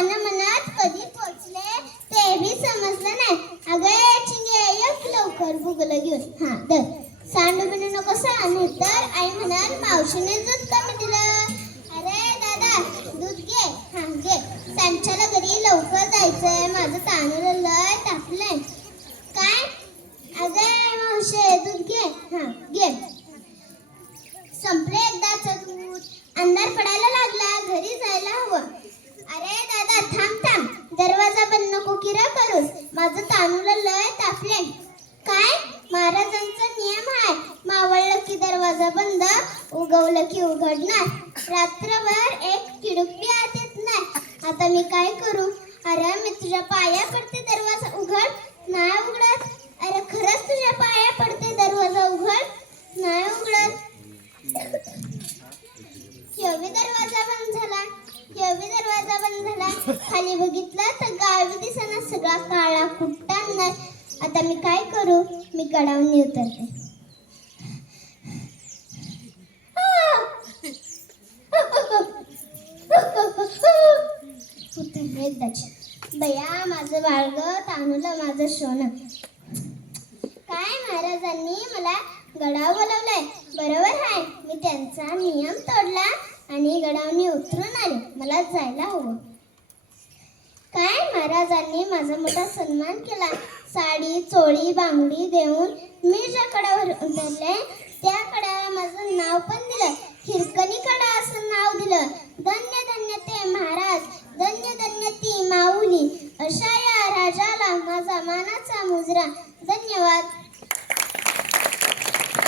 मनात कधी पोचले तेही समजलं नाही. अगं चिंगे एक लवकर भुगलं घेऊन. हा तर सांडू बिनू नको सांग तर आई म्हणाल मावशीने दूध कमी दिलं. अरे दादा दूध घे. हा घे. त्यांच्याला घरी लवकर जायचंय. माझं तांदूळ लय तापलंय. काय? अगं मावशे दूध घे. हा घे. संपले एकदाच दूध. अंधार पडायला दरवाजा बंद उगवलं की उघडणार. रात्रभर एक किडुकली आत येत नाही. आता मी काय करू? अरे मी तुझ्या पाया पडते दरवाजा उघड. नाही उघडत. अरे खरंच तुझ्या पाया पडते दरवाजा उघड. नाही उघडत. केवी दरवाजा बंद झाला. केवी दरवाजा बंद झाला. खाली बघितलं तर गावी दिसना सगळा काळा कुट्टा नाही आता मी काय करू? मी गडावून उतरते उतरले एकदाची बया माझं बाळग तांदूळ माझं सोनं. काय महाराजांनी मला गडाव बोलवलंय? बरोबर आहे. मी त्यांचा नियम तोडला आणि गडावनी उतरून आले. मला जायला हवं. काय महाराजांनी माझा मोठा सन्मान केला? साडी चोळी बांगडी देऊन मी ज्या कडावर उतरले अशा या राजाला माझा मानाचा मुजरा. धन्यवाद.